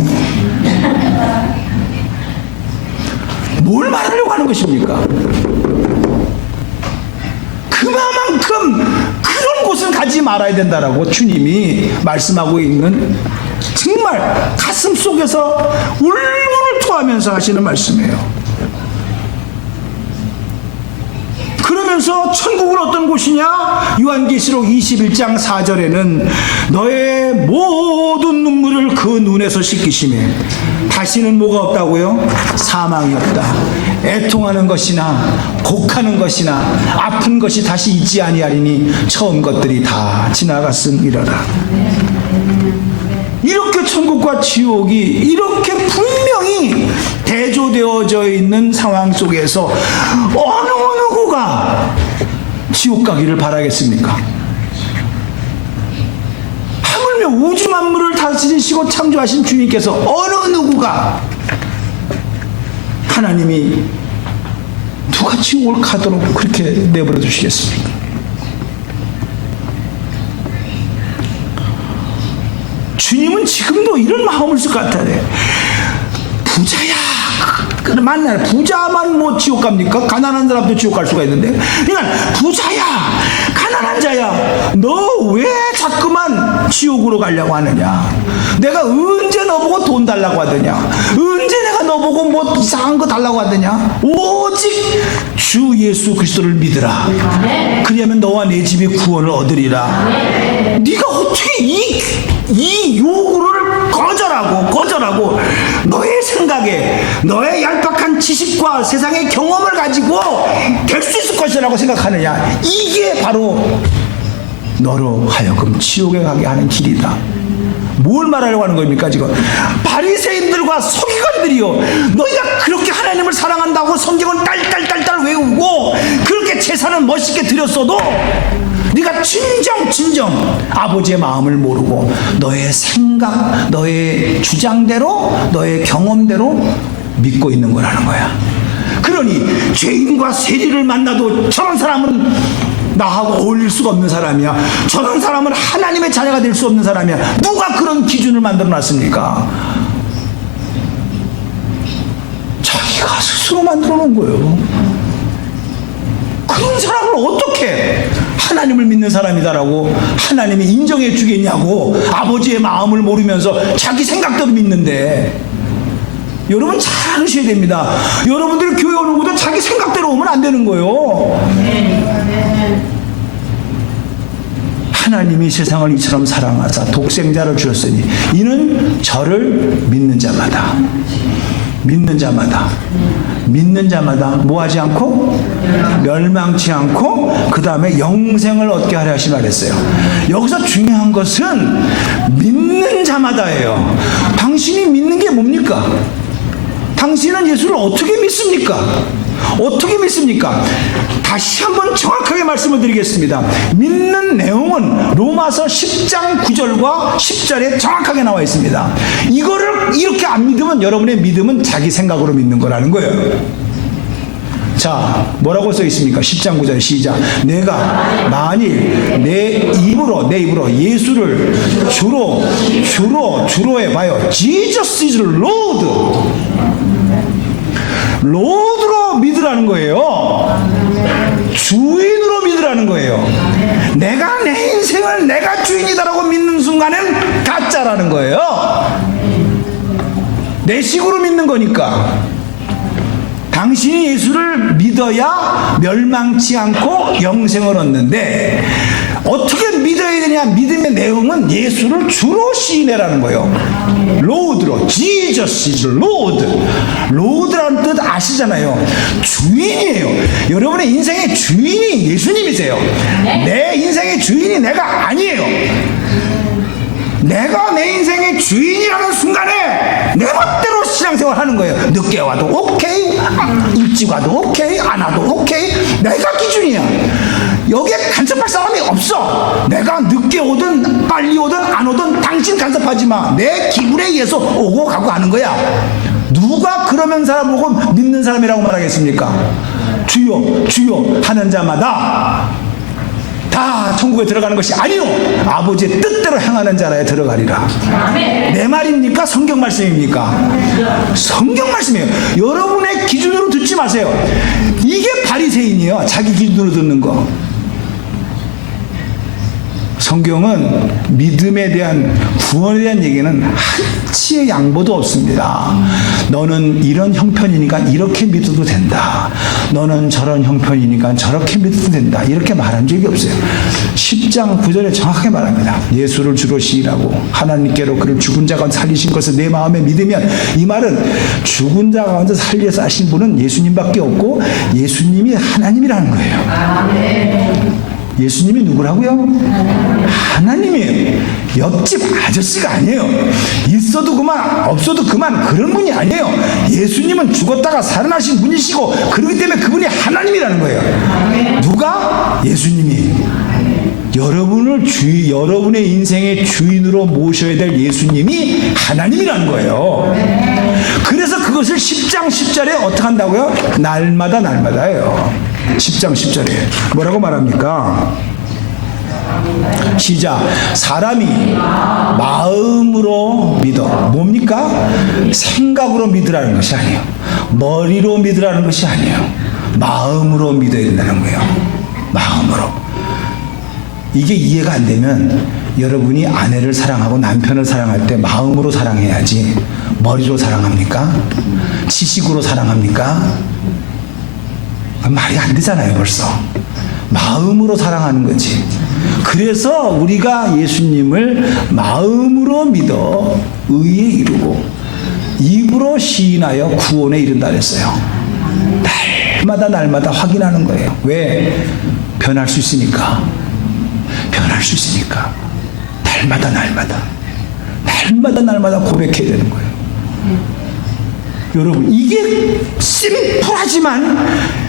뭘 말하려고 하는 것입니까? 그만큼 그런 곳은 가지 말아야 된다라고 주님이 말씀하고 있는, 정말 가슴 속에서 울분을 토하면서 하시는 말씀이에요. 그러면서 천국은 어떤 곳이냐? 요한계시록 21장 4절에는 너의 모든 눈물을 그 눈에서 씻기시매 다시는 뭐가 없다고요? 사망이 없다. 애통하는 것이나 곡하는 것이나 아픈 것이 다시 있지 아니하리니 처음 것들이 다 지나갔음이러라. 이렇게 천국과 지옥이 이렇게 분명히 대조되어져 있는 상황 속에서 어느 누구가 지옥 가기를 바라겠습니까? 하물며 우주 만물을 다스리시고 창조하신 주님께서 어느 누구가, 하나님이 누가 지옥을 가도록 그렇게 내버려 두시겠습니까? 주님은 지금도 이런 마음을 쓸 것 같아요. 부자야, 만날 부자만 뭐 지옥 갑니까? 가난한 사람도 지옥 갈 수가 있는데, 그러니까 부자야, 가난한 자야, 너 왜 자꾸만 지옥으로 가려고 하느냐? 내가 언제 너보고 돈 달라고 하더냐? 언제 너 보고 뭐 이상한 거 달라고 하더냐? 오직 주 예수 그리스도를 믿으라. 그리하면 너와 내 집이 구원을 얻으리라. 네가 어떻게 이 요구를 거절하고 너의 생각에 너의 얄팍한 지식과 세상의 경험을 가지고 될 수 있을 것이라고 생각하느냐? 이게 바로 너로 하여금 지옥에 가게 하는 길이다. 뭘 말하려고 하는 겁니까 지금? 바리새인들과 서기관들이요, 너희가 그렇게 하나님을 사랑한다고 성경은 딸딸딸딸 외우고 그렇게 제사는 멋있게 드렸어도 네가 진정 아버지의 마음을 모르고 너의 생각, 너의 주장대로, 너의 경험대로 믿고 있는 거라는 거야. 그러니 죄인과 세리를 만나도 저런 사람은 나하고 어울릴 수가 없는 사람이야, 저런 사람은 하나님의 자녀가 될 수 없는 사람이야. 누가 그런 기준을 만들어 놨습니까? 자기가 스스로 만들어 놓은 거예요. 그런 사람을 어떻게 하나님을 믿는 사람이다라고 하나님이 인정해 주겠냐고. 아버지의 마음을 모르면서 자기 생각대로 믿는데. 여러분 잘 알으셔야 됩니다. 여러분들이 교회 오는 것도 자기 생각대로 오면 안 되는 거예요. 하나님이 세상을 이처럼 사랑하사 독생자를 주셨으니 이는 저를 믿는 자마다 뭐 하지 않고 멸망치 않고 그 다음에 영생을 얻게 하려 하시라 그랬어요. 여기서 중요한 것은 믿는 자마다예요. 당신이 믿는 게 뭡니까? 당신은 예수를 어떻게 믿습니까? 어떻게 믿습니까? 다시 한번 정확하게 말씀을 드리겠습니다. 믿는 내용은 로마서 10장 9절과 10절에 정확하게 나와 있습니다. 이거를 이렇게 안 믿으면 여러분의 믿음은 자기 생각으로 믿는 거라는 거예요. 자, 뭐라고 써 있습니까? 10장 9절 시작. 내가 만일 내 입으로 예수를 주로 해봐요. Jesus is Lord. 로드로 믿으라는 거예요. 주인으로 믿으라는 거예요. 내가 내 인생을 내가 주인이다라고 믿는 순간엔 가짜라는 거예요. 내 식으로 믿는 거니까. 당신이 예수를 믿어야 멸망치 않고 영생을 얻는데 어떻게 믿어야 되냐? 믿음의 내용은 예수를 주로 시인해라는 거예요. 로드로, Jesus is Lord. 로드라는 뜻 아시잖아요. 주인이에요. 여러분의 인생의 주인이 예수님이세요. 내 인생의 주인이 내가 아니에요. 내가 내 인생의 주인이라는 순간에 내 멋대로 신앙생활 하는 거예요. 늦게 와도 오케이, 일찍 와도 오케이, 안 와도 오케이. 내가 기준이야. 여기에 간섭할 사람이 없어. 내가 늦게 오든 빨리 오든 안 오든 당신 간섭하지 마. 내 기분에 의해서 오고 가고 하는 거야. 누가 그러면 사람 보고 믿는 사람이라고 말하겠습니까? 주여 하는 자마다 다 천국에 들어가는 것이 아니요 아버지의 뜻대로 행하는 자라야 들어가리라. 내 말입니까? 성경 말씀입니까? 성경 말씀이에요. 여러분의 기준으로 듣지 마세요. 이게 바리새인이에요. 자기 기준으로 듣는 거. 성경은 믿음에 대한, 구원에 대한 얘기는 한치의 양보도 없습니다. 너는 이런 형편이니까 이렇게 믿어도 된다. 너는 저런 형편이니까 저렇게 믿어도 된다. 이렇게 말한 적이 없어요. 10장 9절에 정확하게 말합니다. 예수를 주로 시인하고 하나님께로 그를 죽은 자 가운데 살리신 것을 내 마음에 믿으면, 이 말은 죽은 자 가운데 살려서 하신 분은 예수님밖에 없고 예수님이 하나님이라는 거예요. 예수님이 누구라고요? 하나님이에요. 옆집 아저씨가 아니에요. 있어도 그만 없어도 그만 그런 분이 아니에요. 예수님은 죽었다가 살아나신 분이시고 그렇기 때문에 그분이 하나님이라는 거예요. 누가? 예수님이. 여러분의 인생의 주인으로 모셔야 될 예수님이 하나님이라는 거예요. 그래서 그것을 10장 10절에 어떻게 한다고요? 날마다예요. 10장 10절에 뭐라고 말합니까? 시작. 사람이 마음으로 믿어. 뭡니까? 생각으로 믿으라는 것이 아니에요. 머리로 믿으라는 것이 아니에요. 마음으로 믿어야 된다는 거예요. 마음으로. 이게 이해가 안 되면 여러분이 아내를 사랑하고 남편을 사랑할 때 마음으로 사랑해야지 머리로 사랑합니까? 지식으로 사랑합니까? 말이 안 되잖아요, 벌써. 마음으로 사랑하는 거지. 그래서 우리가 예수님을 마음으로 믿어 의에 이르고 입으로 시인하여 구원에 이른다 그랬어요. 날마다 확인하는 거예요. 왜? 변할 수 있으니까. 변할 수 있으니까. 날마다 고백해야 되는 거예요. 여러분, 이게 심플하지만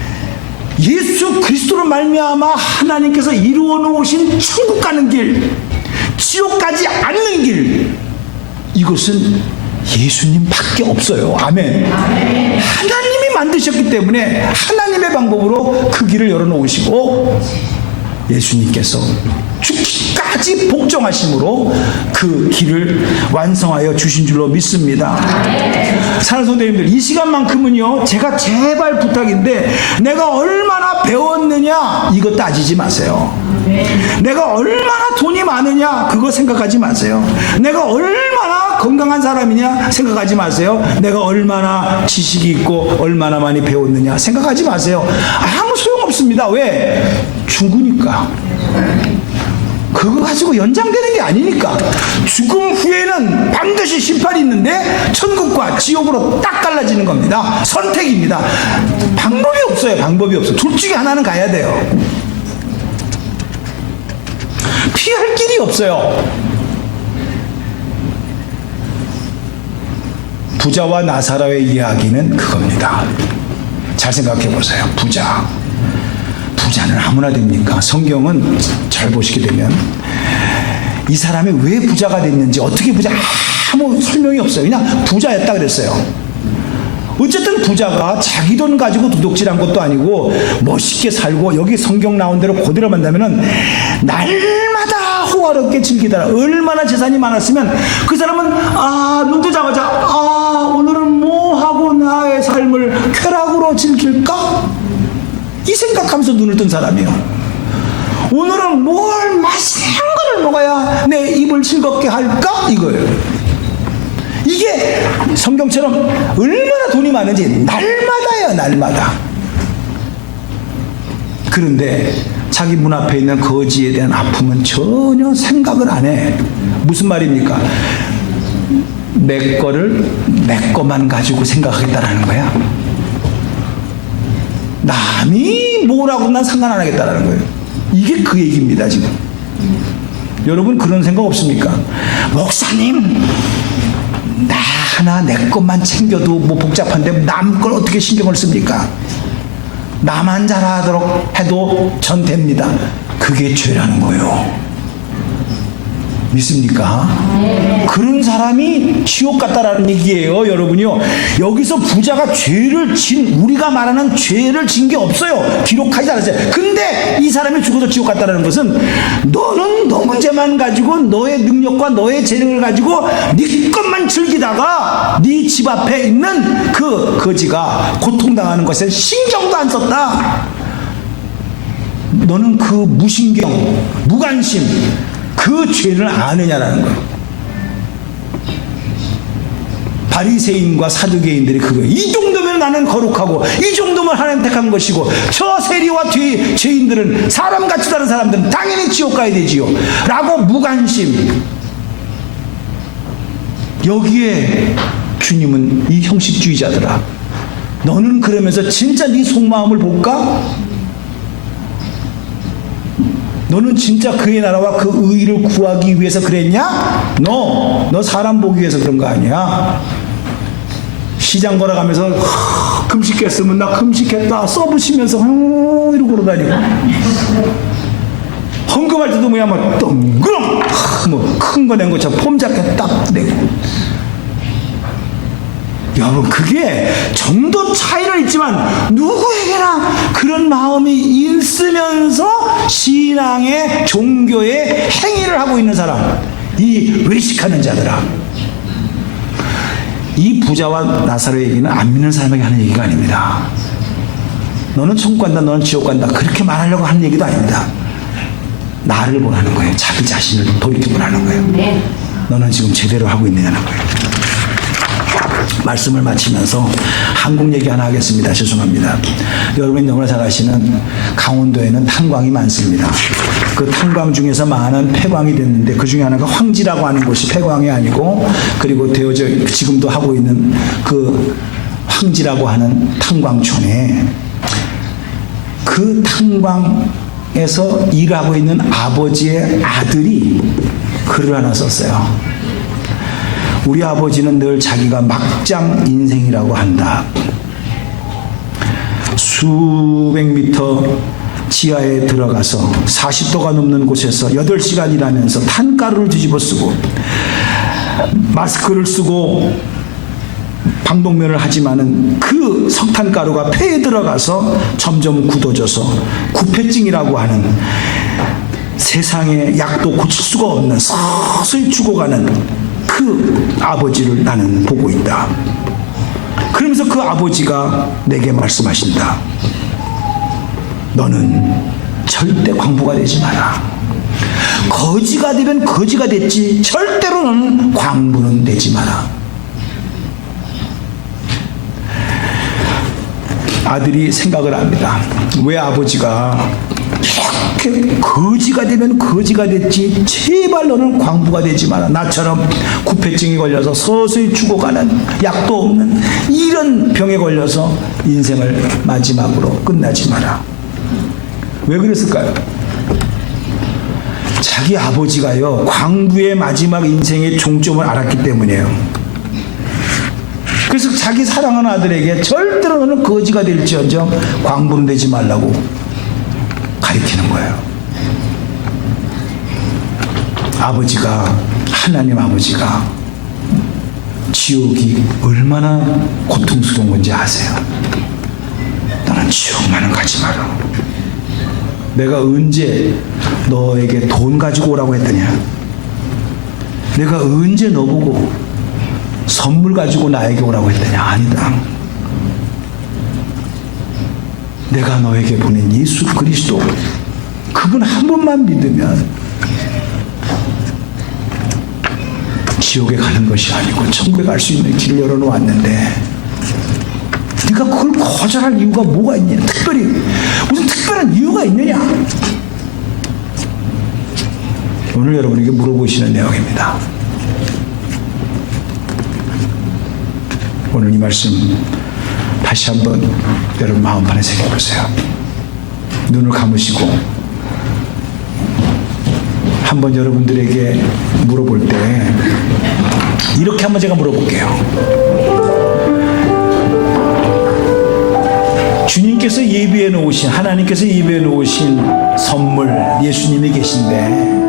예수 그리스도로 말미암아 하나님께서 이루어 놓으신 천국 가는 길, 지옥 가지 않는 길, 이것은 예수님밖에 없어요. 아멘. 하나님이 만드셨기 때문에 하나님의 방법으로 그 길을 열어놓으시고 예수님께서 죽기까지 복종하심으로 그 길을 완성하여 주신 줄로 믿습니다. 사랑하는 성도님들, 이 시간만큼은요, 제가 제발 부탁인데 내가 얼마나 배웠느냐 이거 따지지 마세요. 내가 얼마나 돈이 많으냐 그거 생각하지 마세요. 내가 얼마나 건강한 사람이냐 생각하지 마세요. 내가 얼마나 지식이 있고 얼마나 많이 배웠느냐 생각하지 마세요. 아무 소용없습니다. 왜? 죽으니까. 그거 가지고 연장되는 게 아니니까. 죽음 후에는 반드시 심판이 있는데 천국과 지옥으로 딱 갈라지는 겁니다. 선택입니다. 방법이 없어요. 방법이 없어요. 둘 중에 하나는 가야 돼요. 피할 길이 없어요. 부자와 나사로의 이야기는 그겁니다. 잘 생각해 보세요. 부자는 아무나 됩니까? 성경은 잘 보시게 되면 이 사람이 왜 부자가 됐는지, 어떻게 부자, 아무 설명이 없어요. 그냥 부자였다 그랬어요. 어쨌든 부자가 자기 돈 가지고 도둑질한 것도 아니고 멋있게 살고, 여기 성경 나온 대로 그대로 만나면은 날마다 호화롭게 즐기더라. 얼마나 재산이 많았으면 그 사람은 눈 뜨자마자 오늘은 뭐 하고 나의 삶을 쾌락으로 즐길까? 이 생각하면서 눈을 뜬 사람이에요. 오늘은 뭘 맛있는 거를 먹어야 내 입을 즐겁게 할까? 이거예요. 이게 성경처럼 얼마나 돈이 많은지 날마다예요. 날마다. 그런데 자기 문 앞에 있는 거지에 대한 아픔은 전혀 생각을 안 해. 무슨 말입니까? 내 거를 내 것만 가지고 생각하겠다라는 거야. 남이 뭐라고 난 상관 안 하겠다라는 거예요. 이게 그 얘기입니다. 지금 여러분 그런 생각 없습니까? 목사님, 나 하나 내 것만 챙겨도 뭐 복잡한데 남 걸 어떻게 신경을 씁니까? 나만 잘하도록 해도 전 됩니다. 그게 죄라는 거예요. 믿습니까? 그런 사람이 지옥 갔다라는 얘기예요. 여러분요, 여기서 부자가 죄를 진, 우리가 말하는 죄를 진 게 없어요. 기록하지 않았어요. 근데 이 사람이 죽어서 지옥 갔다라는 것은 너는 너 문제만 가지고, 너의 능력과 너의 재능을 가지고 네 것만 즐기다가 네 집 앞에 있는 그 거지가 고통당하는 것에 신경도 안 썼다. 너는 그 무신경, 무관심, 그 죄를 아느냐라는 거예요. 바리새인과 사두개인들이 그거예요. 이 정도면 나는 거룩하고, 이 정도면 하나님 택한 것이고, 저 세리와 죄인들은, 사람같이 다른 사람들은 당연히 지옥 가야 되지요 라고 무관심. 여기에 주님은 이 형식주의자들아, 너는 그러면서 진짜 네 속마음을 볼까? 너는 진짜 그의 나라와 그 의를 구하기 위해서 그랬냐? 너 사람 보기 위해서 그런 거 아니야. 시장 걸어가면서 금식했으면 나 금식했다 써붙이면서 이러고 걸어다니고, 헌금할 때도 뭐야 막 덩그렁 뭐 큰 거 낸 것처럼 폼잡게 딱 내고. 여러분, 그게 정도 차이는 있지만 누구에게나 그런 마음이 있으면서 신앙의 종교의 행위를 하고 있는 사람, 이 외식하는 자들아, 이 부자와 나사로의 얘기는 안 믿는 사람에게 하는 얘기가 아닙니다. 너는 천국 간다, 너는 지옥 간다, 그렇게 말하려고 하는 얘기도 아닙니다. 나를 보라는 거예요. 자기 자신을 돌이켜 보라는 거예요. 너는 지금 제대로 하고 있느냐는 거예요. 말씀을 마치면서 한국 얘기 하나 하겠습니다. 죄송합니다. 여러분이 너무나 잘 아시는 강원도에는 탄광이 많습니다. 그 탄광 중에서 많은 폐광이 됐는데 그 중에 하나가 황지라고 하는 곳이 폐광이 아니고, 그리고 되어져 지금도 하고 있는 그 황지라고 하는 탄광촌에 그 탄광에서 일하고 있는 아버지의 아들이 글을 하나 썼어요. 우리 아버지는 늘 자기가 막장 인생이라고 한다. 수백 미터 지하에 들어가서 40도가 넘는 곳에서 8시간 일하면서 탄가루를 뒤집어 쓰고 마스크를 쓰고 방독면을 하지만은 그 석탄가루가 폐에 들어가서 점점 굳어져서 구폐증이라고 하는 세상에 약도 고칠 수가 없는 서서히 죽어가는 그 아버지를 나는 보고 있다. 그러면서 그 아버지가 내게 말씀하신다. 너는 절대 광부가 되지 마라. 거지가 되면 거지가 됐지 절대로 너는 광부는 되지 마라. 아들이 생각을 합니다. 왜 아버지가 이렇게 거지가 되면 거지가 됐지 제발 너는 광부가 되지 마라. 나처럼 구폐증이 걸려서 서서히 죽어가는 약도 없는 이런 병에 걸려서 인생을 마지막으로 끝나지 마라. 왜 그랬을까요? 자기 아버지가요 광부의 마지막 인생의 종점을 알았기 때문이에요. 그래서 자기 사랑하는 아들에게 절대로 너는 거지가 될지언정 광부는 되지 말라고 가르치는 거예요. 아버지가, 하나님 아버지가 지옥이 얼마나 고통스러운 건지 아세요? 너는 지옥만은 가지 마라. 내가 언제 너에게 돈 가지고 오라고 했더냐? 내가 언제 너보고 선물 가지고 나에게 오라고 했더냐? 아니다. 내가 너에게 보낸 예수 그리스도, 그분 한 번만 믿으면 지옥에 가는 것이 아니고 천국에 갈 수 있는 길을 열어놓았는데 네가 그걸 거절할 이유가 뭐가 있냐? 특별히 무슨 특별한 이유가 있느냐? 오늘 여러분에게 물어보시는 내용입니다. 오늘 이 말씀 다시 한번 여러분 마음판에 새겨보세요. 눈을 감으시고 한번 여러분들에게 물어볼 때 이렇게 한번 제가 물어볼게요. 주님께서 예비해 놓으신, 하나님께서 예비해 놓으신 선물 예수님이 계신데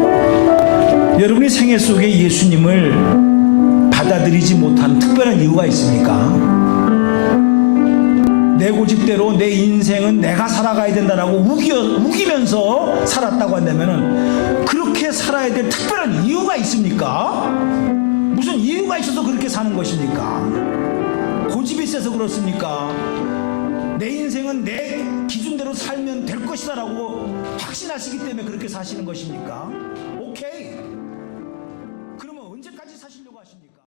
여러분의 생애 속에 예수님을 받아들이지 못하는 특별한 이유가 있습니까? 내 고집대로 내 인생은 내가 살아가야 된다라고 우기면서 살았다고 한다면은 그렇게 살아야 될 특별한 이유가 있습니까? 무슨 이유가 있어서 그렇게 사는 것입니까? 고집이 세서 그렇습니까? 내 인생은 내 기준대로 살면 될 것이다라고 확신하시기 때문에 그렇게 사시는 것입니까?